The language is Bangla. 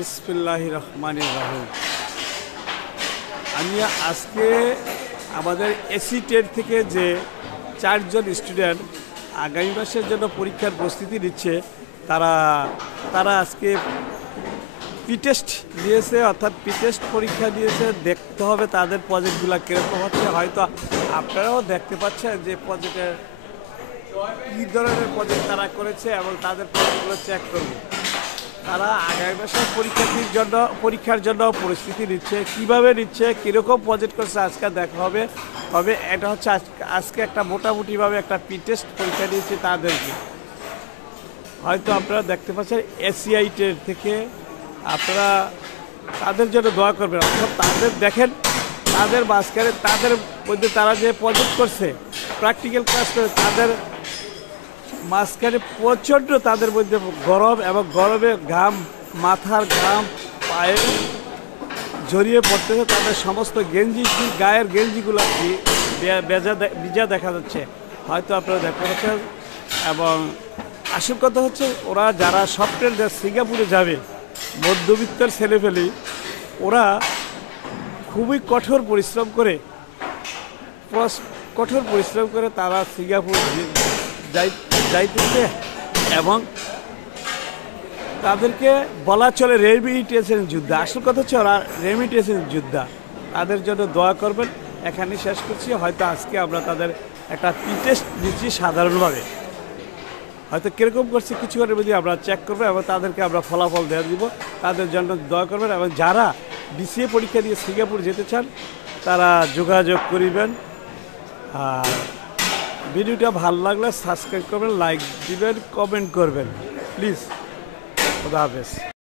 বিসমিল্লাহির রহমানির রহিম। আমি আজকে আমাদের এসি টেট থেকে যে 4 জন স্টুডেন্ট আগামী মাসের জন্য পরীক্ষার প্রস্তুতি নিচ্ছে, তারা আজকে টেস্ট দিয়েছে, অর্থাৎ টেস্ট পরীক্ষা দিয়েছে। দেখতে হবে তাদের প্রজেক্টগুলো কীরকম হচ্ছে। হয়তো আপনারাও দেখতে পাচ্ছেন যে প্রজেক্টের কী ধরনের প্রজেক্ট তারা করেছে এবং তাদের প্রজেক্টগুলো চেক করবে। তারা আগামী মাসের পরীক্ষার জন্য প্রস্তুতি নিচ্ছে, কীভাবে নিচ্ছে, কীরকম প্রজেক্ট করছে আজকে দেখা হবে। তবে এটা হচ্ছে আজকে একটা মোটামুটিভাবে একটা টেস্ট পরীক্ষা দিয়েছে তাদেরকে। হয়তো আপনারা দেখতে পাচ্ছেন এসিআই টেট থেকে, আপনারা তাদের জন্য দোয়া করবেন। অর্থাৎ তাদের দেখেন, তাদের মাঝখানে তাদের মধ্যে তারা যে প্রজেক্ট করছে, প্র্যাকটিক্যাল ক্লাস করে, তাদের মাঝখানে প্রচণ্ড তাদের মধ্যে গরম, এবং গরমে ঘাম, মাথার ঘাম পায়ে জড়িয়ে পড়তেছে। তাদের সমস্ত গায়ের গেঞ্জিগুলো ভিজা দেখা যাচ্ছে, হয়তো আপনারা দেখতে পাচ্ছেন। এবং আসল কথা হচ্ছে, ওরা যারা সফটওয়্যার সিঙ্গাপুরে যাবে, মধ্যবিত্তের ছেলেপেলে, ওরা খুবই কঠোর পরিশ্রম করে তারা সিঙ্গাপুর যাইতেছে। এবং তাদেরকে বলা চলে রেমিটেশন যোদ্ধা। আসল কথা হচ্ছে ওরা রেমিটেশন যোদ্ধা। তাদের জন্য দোয়া করবেন। এখানে শেষ করছি। হয়তো আজকে আমরা তাদের একটা টেস্ট দিচ্ছি সাধারণভাবে, হয়তো কীরকম করছে কিছুক্ষণের মধ্যে আমরা চেক করবো এবং তাদেরকে আমরা ফলাফল দেওয়া দিব। তাদের জন্য দোয়া করবেন। এবং যারা ডিসিএ পরীক্ষা দিয়ে সিঙ্গাপুর যেতে চান, তারা যোগাযোগ করিবেন। আর ভিডিওটা ভালো লাগলে সাবস্ক্রাইব করবেন, লাইক দিবেন, কমেন্ট করবেন প্লিজ। খুদা হাফেজ।